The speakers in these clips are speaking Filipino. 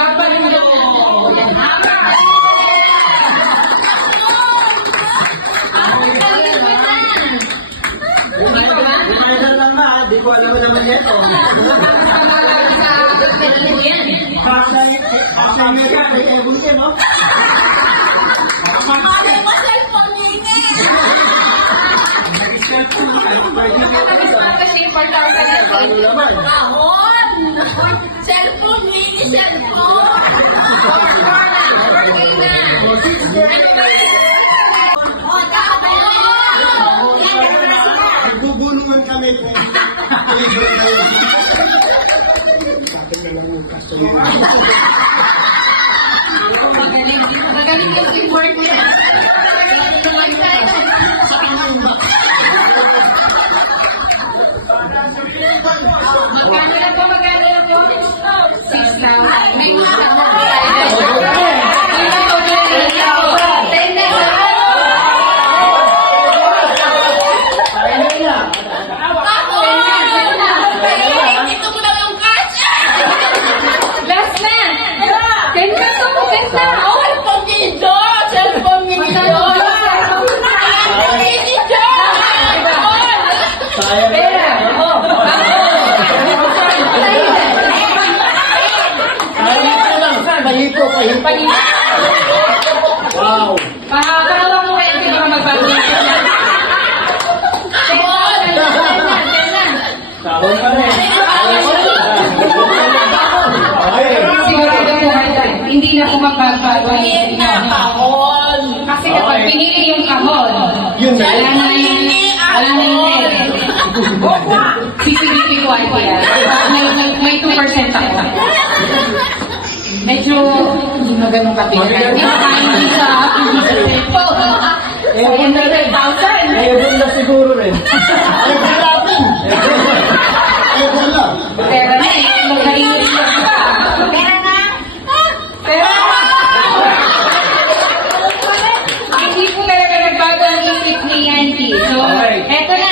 babalik mo. Yan ha. Minahal lang na, di ko alam naman ito. Asa Amerika, may ebon din, no? Alam mo, cellphone nini. Kahon. Cellphone nini, cellphone. Nagbubulungan kami. Magaling yung teamwork niya. Magkano na po? 6 lang. Ito mo na yung cash. Last na! 10 na to! 10 na! Cellphone nito. Cellphone nito. Pera! Pahipo. Wow. Mahaba mo kayo, hindi ka magbalik. 10 na! Sahon pa rin. Sigurado po kayo, hindi na po magbabago ang isip niyo. Kahon. Kasi kapag pinili yung kahon, Yun na. wala na yung net. CCTV ko ay kaya. May 2% ako. Medyo hindi mo ganun kapitan. Hindi sa cellphone. Ebon na rin. 100,000. Ebon na siguro rin. Ebon natin. Ebon lang. Pero na eh, magaling rin ka. Pera na. Pero, hindi po talaga nagbago ang isip ni Auntie. So, Okay. eto na.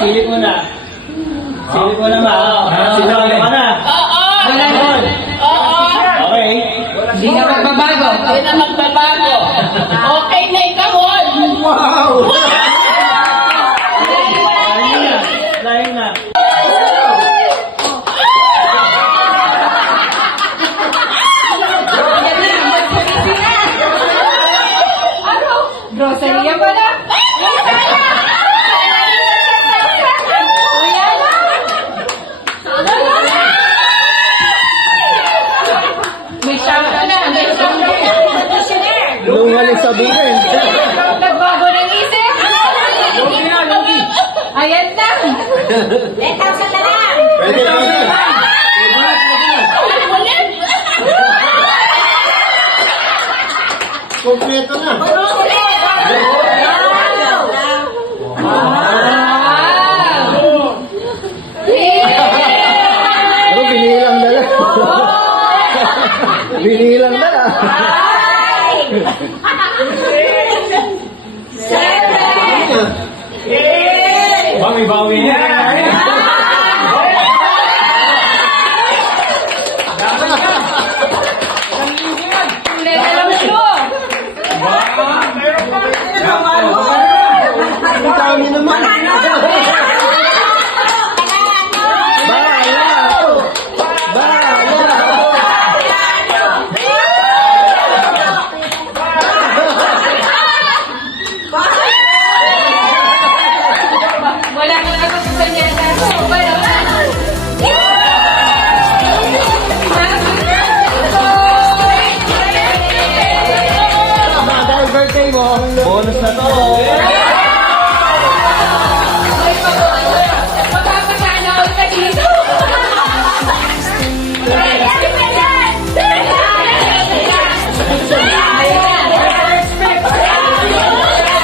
Silip mo na. Silip mo na ba? Sinali ka na. Oo. Wala na. Oo. Okay. Hindi na magbabago. Hindi na magbabago. Okay na yung kahon. Wow! Lain na. Ano? Grocery yan pala? May shout na. May shout na. Lungaling sabihin. Nagbago ng isip. Ayan na. 10,000 na lang. Pwede na. Ulit. Kompleto na. Wow. Pero binilang na lang. Binilang na lang. Bawi-bawi niya. Ang dami naman. Wala ko na magkasanyata. Dahil birthday mo, bonus na to. Magpapasana ako na dito.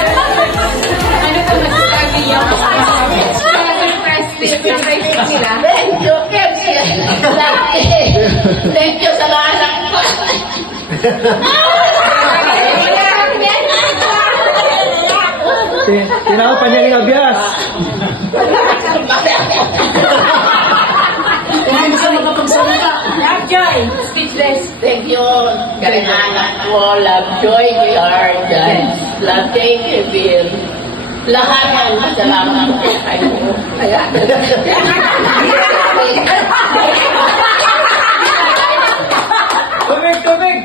Ano ka masasabi niyo? Surprise nila. Thank you sa lahat ng Tinawag pa niya yung abyas. Hindi sa makapagsalita. Joy, speechless. Thank you kay anak ko, Love Joy, kay Arjan, Love Jake, Kevin. Lahat yan, masalamat ko kayo. Kaya, Tubig!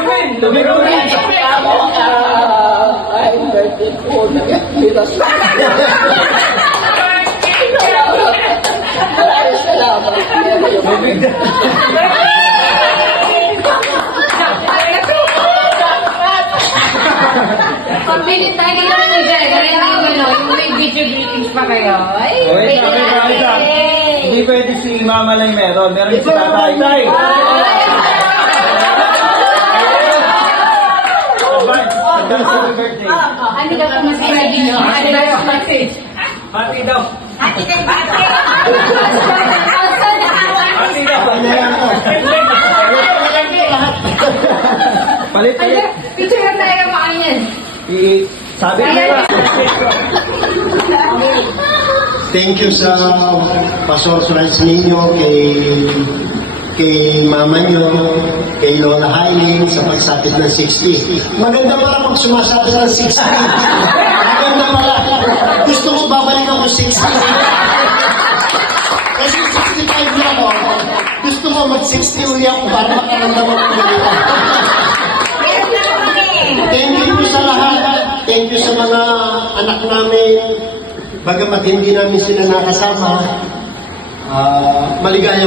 Tubig! Tubig! Tubig! ako, I'm birthday ko, nag-miras. Salamat. Tubig! Pag-visit tayo kayo naman ni Jay. Ganyan yung ano, yung may video greetings pa kayo. Ay, Okay, sabi. Hindi pwede si Mama lang meron. Meron si Tatay. Tay! Happy birthday. Ano daw kung mas ready nyo? Ano daw yung message? Mati daw. Ate kay Bate! Mati daw. Palit Ano? palit. Picture na tayo mga yan. Sabi ko na. Thank you sa pasurprise ninyo kay mama nyo, kay Lola Hailey sa pagsapit ng 60. Maganda pala pag sumasapit ng 60. Maganda pala. Gusto ko babalik ako 60. Kasi 65 na ako. Gusto ko mag-60 uli ako para makaramdaman ko ganito. Thank you sa lahat. Thank you sa mga anak namin. Bagamat hindi namin sila nakasama, maligaya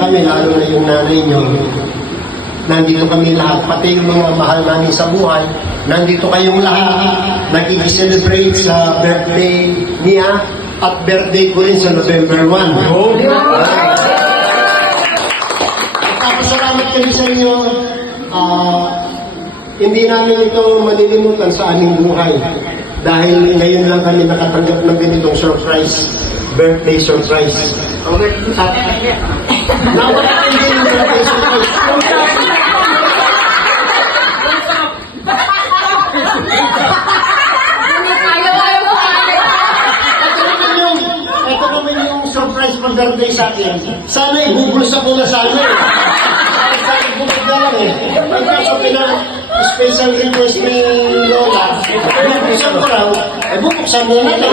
kami, lalo na yung nanay nyo. Nandito kami lahat, pati yung mga mahal namin sa buhay. Nandito kayong lahat, nag-i-celebrate sa birthday niya at birthday ko rin sa November 1. Salamat kami sa inyo. Hindi namin ito malilimutan sa aming buhay. Dahil ngayon lang kami nakatanggap ng ganitong surprise, birthday surprise. At nawala din yung birthday surprise. Ito naman yung surprise pag birthday sa akin. Sana ibubulsa ko na sana eh. Sa ibubulsa na lang eh. Pagkasabi na special request ni Lola, bubuksan ko raw, bubuksan mo natin.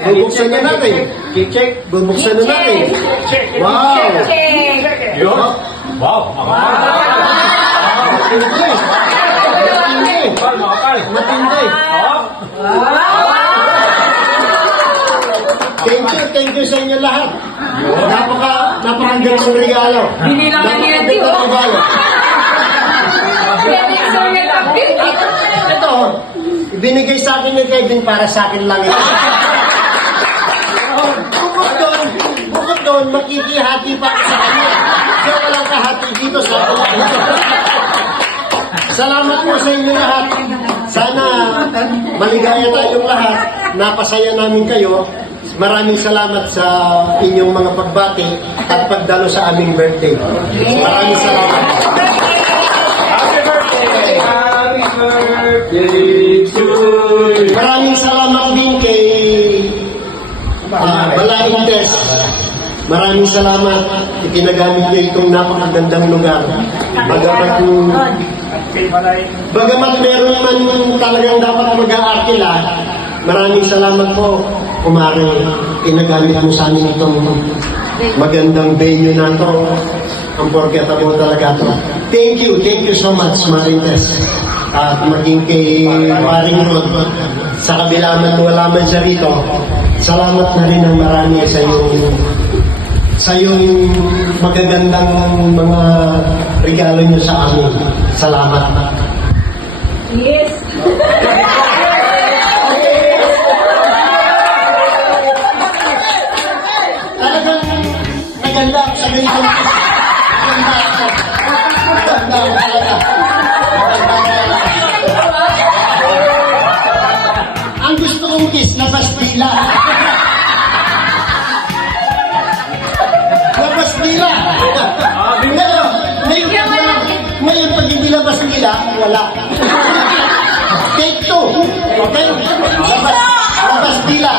Bubuksan na natin. Check. Bubuksan na natin. Wow! Yun. Wow. Matindi. Matindi. Makapal. Matindi. Thank you sa inyo lahat. Napakagandang regalo. Bili naman ni Auntie, oh. Napakagandang regalo. Ito, binigay sa akin ni Kevin para sa akin lang ito. Bukod doon, makikihati pa ako sa kanya. Kaya walang kahati dito sa akin lang ito. Salamat po sa inyo lahat. Sana maligaya tayong lahat. Napasaya namin kayo. Maraming salamat sa inyong mga pagbati at pagdalo sa aming birthday. Maraming salamat. Happy birthday to you. Maraming salamat din kay Balaing Tess. Maraming salamat. Ipinagamit niyo itong napakagandang lugar. Bagamat meron man talagang dapat mag-aakila, maraming salamat po, kumare. Pinagamit mo sa amin itong magandang venue na ito. Unforgettable talaga ito. Thank you so much, Marites. At maging kay Maring Rod, sa kabila man wala man siya rito, salamat na rin ng marami sa yung magagandang mga regalo nyo sa amin. Salamat. Yes. Talagang naganda ako sa ganitong Naganda ako talaga. Ang gusto kong kiss na pastila. Na pastila. Ngayon, pag hindi na pastila, wala. Take two. Okay? Sa pastila.